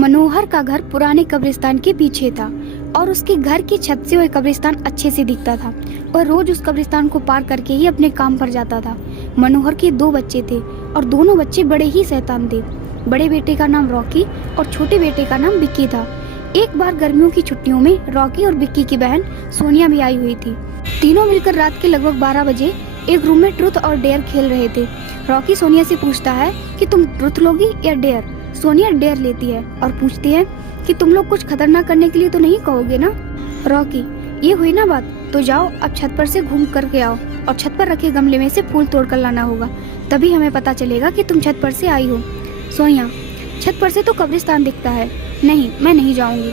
मनोहर का घर पुराने कब्रिस्तान के पीछे था और उसके घर की छत से वह कब्रिस्तान अच्छे से दिखता था। वह रोज उस कब्रिस्तान को पार करके ही अपने काम पर जाता था। मनोहर के 2 बच्चे थे और दोनों बच्चे बड़े ही शैतान थे। बड़े बेटे का नाम रॉकी और छोटे बेटे का नाम विक्की था। एक बार गर्मियों की छुट्टियों में रॉकी और विक्की की बहन सोनिया भी आई हुई थी। तीनों मिलकर रात के लगभग 12 बजे एक रूम में ट्रुथ और डेयर खेल रहे थे। रॉकी सोनिया से पूछता है कि तुम ट्रुथ लोगी या डेयर। सोनिया डेयर लेती है और पूछती है कि तुम लोग कुछ खतरनाक करने के लिए तो नहीं कहोगे ना। रॉकी, ये हुई ना बात, तो जाओ अब छत पर से घूम करके आओ और छत पर रखे गमले में से फूल तोड़ कर लाना होगा, तभी हमें पता चलेगा कि तुम छत पर से आई हो। सोनिया, छत पर से तो कब्रिस्तान दिखता है। नहीं, मैं नहीं जाऊंगी।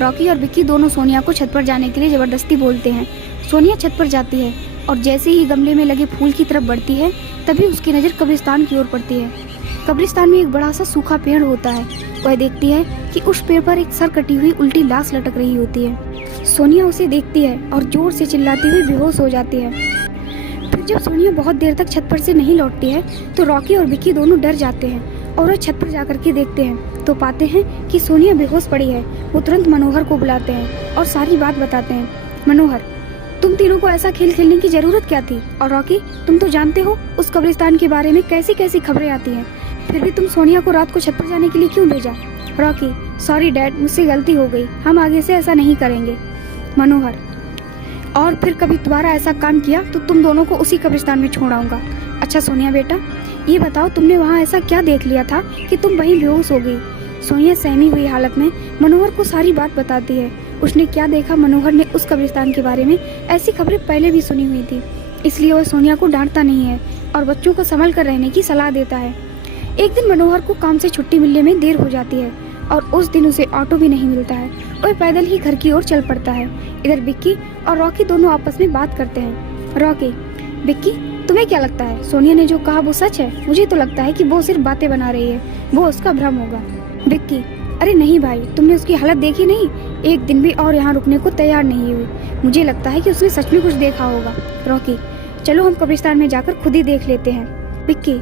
रॉकी और विक्की दोनों सोनिया को छत पर जाने के लिए जबरदस्ती बोलते हैं। सोनिया छत पर जाती है और जैसे ही गमले में लगे फूल की तरफ बढ़ती है तभी उसकी नज़र कब्रिस्तान की ओर पड़ती है। कब्रिस्तान में एक बड़ा सा सूखा पेड़ होता है। वह देखती है कि उस पेड़ पर एक सर कटी हुई उल्टी लाश लटक रही होती है। सोनिया उसे देखती है और जोर से चिल्लाती हुई बेहोश हो जाती है। फिर जब सोनिया बहुत देर तक छत पर से नहीं लौटती है तो रॉकी और विक्की दोनों डर जाते हैं और वह छत पर जाकर के देखते हैं तो पाते हैं कि सोनिया बेहोश पड़ी है। वो तुरंत मनोहर को बुलाते हैं और सारी बात बताते हैं। मनोहर, तुम तीनों को ऐसा खेल खेलने की जरूरत क्या थी? और रॉकी, तुम तो जानते हो उस कब्रिस्तान के बारे में कैसी कैसी खबरें आती हैं, फिर भी तुम सोनिया को रात को छत पर जाने के लिए क्यों भेजा? रॉकी, सॉरी डैड, मुझसे गलती हो गई, हम आगे से ऐसा नहीं करेंगे। मनोहर, और फिर कभी दोबारा ऐसा काम किया तो तुम दोनों को उसी कब्रिस्तान में छोड़ आऊंगा। अच्छा सोनिया बेटा, ये बताओ तुमने वहाँ ऐसा क्या देख लिया था कि तुम वहीं बेहोश हो गई? सोनिया सहमी हुई हालत में मनोहर को सारी बात बताती है। उसने क्या देखा, मनोहर ने उस कब्रिस्तान के बारे में ऐसी खबरें पहले भी सुनी हुई थी, इसलिए वह सोनिया को डांटता नहीं है और बच्चों को संभल कर रहने की सलाह देता है। एक दिन मनोहर को काम से छुट्टी मिलने में देर हो जाती है और उस दिन उसे ऑटो भी नहीं मिलता है। वह पैदल ही घर की ओर चल पड़ता है। इधर विक्की और रॉकी दोनों आपस में बात करते हैं। रॉकी, विक्की, तुम्हें क्या लगता है सोनिया ने जो कहा वो सच है? मुझे तो लगता है कि वो सिर्फ बातें बना रही है, वो उसका भ्रम होगा। विक्की, अरे नहीं भाई, तुमने उसकी हालत देखी नहीं? एक दिन भी और यहाँ रुकने को तैयार नहीं हुई। मुझे लगता है कि उसने सच में कुछ देखा होगा। रॉकी, चलो हम कब्रिस्तान में जाकर खुद ही देख लेते हैं। विक्की,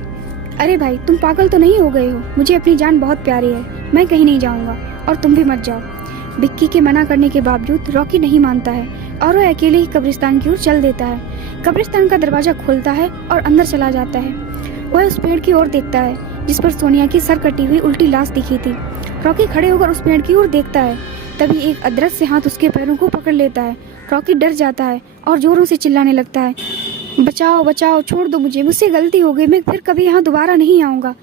अरे भाई तुम पागल तो नहीं हो गए हो? मुझे अपनी जान बहुत प्यारी है, मैं कहीं नहीं जाऊंगा और तुम भी मत जाओ। विक्की के मना करने के बावजूद रॉकी नहीं मानता है और वह अकेले ही कब्रिस्तान की ओर चल देता है। कब्रिस्तान का दरवाजा खुलता है और अंदर चला जाता है। वह उस पेड़ की ओर देखता है जिस पर सोनिया की सर कटी हुई उल्टी लाश दिखी थी। रॉकी खड़े होकर उस पेड़ की ओर देखता है, तभी एक अदृश्य हाथ उसके पैरों को पकड़ लेता है। रॉकी डर जाता है और जोरों से चिल्लाने लगता है, बचाओ बचाओ, छोड़ दो मुझसे गलती हो गई, मैं फिर कभी यहाँ दोबारा नहीं आऊँगा।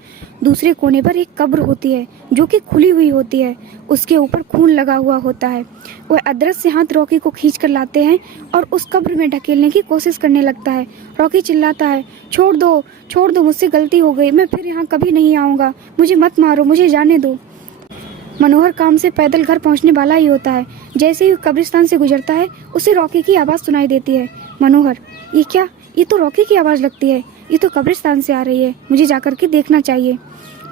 दूसरे कोने पर एक कब्र होती है जो कि खुली हुई होती है, उसके ऊपर खून लगा हुआ होता है। वह अदृश्य हाथ रॉकी को खींच कर लाते हैं और उस कब्र में ढकेलने की कोशिश करने लगता है। रॉकी चिल्लाता है, छोड़ दो, मुझसे गलती हो गई, मैं फिर यहाँ कभी नहीं आऊँगा, मुझे मत मारो, मुझे जाने दो। मनोहर काम से पैदल घर पहुंचने वाला ही होता है। जैसे ही कब्रिस्तान से गुजरता है उसे रॉकी की आवाज़ सुनाई देती है। मनोहर, ये क्या? ये तो रॉकी की आवाज़ लगती है, ये तो कब्रिस्तान से आ रही है, मुझे जाकर के देखना चाहिए।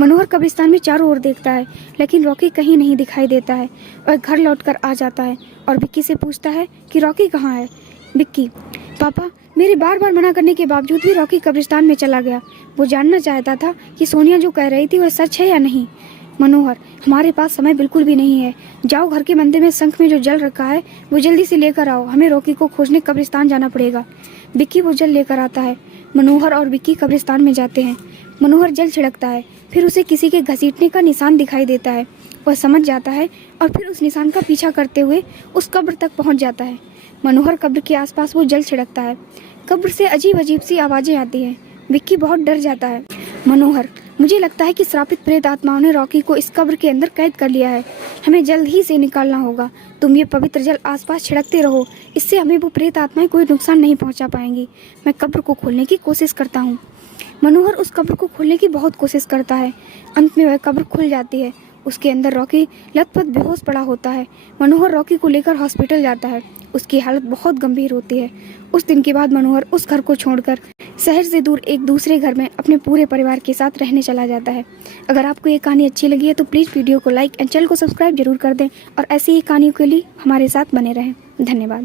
मनोहर कब्रिस्तान में चारों ओर देखता है लेकिन रॉकी कहीं नहीं दिखाई देता है। वह घर लौटकर आ जाता है और विक्की से पूछता है कि रॉकी कहाँ है। विक्की, पापा, मेरे बार बार मना करने के बावजूद भी रॉकी कब्रिस्तान में चला गया। वो जानना चाहता था कि सोनिया जो कह रही थी वह सच है या नहीं। मनोहर, हमारे पास समय बिल्कुल भी नहीं है, जाओ घर के मंदिर में शंख में जो जल रखा है वो जल्दी से लेकर आओ, हमें रॉकी को खोजने कब्रिस्तान जाना पड़ेगा। विक्की वो जल लेकर आता है। मनोहर और विक्की कब्रिस्तान में जाते हैं। मनोहर जल छिड़कता है, फिर उसे किसी के घसीटने का निशान दिखाई देता है। वह समझ जाता है और फिर उस निशान का पीछा करते हुए उस कब्र तक पहुंच जाता है। मनोहर कब्र के आसपास वो जल छिड़कता है। कब्र से अजीब अजीब सी आवाजें आती हैं। विक्की बहुत डर जाता है। मनोहर, मुझे लगता है कि श्रापित प्रेत आत्माओं ने रॉकी को इस कब्र के अंदर कैद कर लिया है, हमें जल्द ही से निकालना होगा। तुम ये पवित्र जल आसपास छिड़कते रहो, इससे हमें वो प्रेत आत्माएं कोई नुकसान नहीं पहुंचा पाएंगी। मैं कब्र को खोलने की कोशिश करता हूँ। मनोहर उस कब्र को खोलने की बहुत कोशिश करता है। अंत में वह कब्र खुल जाती है। उसके अंदर रॉकी लथपथ बेहोश पड़ा होता है। मनोहर रॉकी को लेकर हॉस्पिटल जाता है। उसकी हालत बहुत गंभीर होती है। उस दिन के बाद मनोहर उस घर को छोड़कर शहर से दूर एक दूसरे घर में अपने पूरे परिवार के साथ रहने चला जाता है। अगर आपको ये कहानी अच्छी लगी है तो प्लीज़ वीडियो को लाइक एंड चैनल को सब्सक्राइब जरूर कर दें और ऐसी ही कहानियों के लिए हमारे साथ बने रहें। धन्यवाद।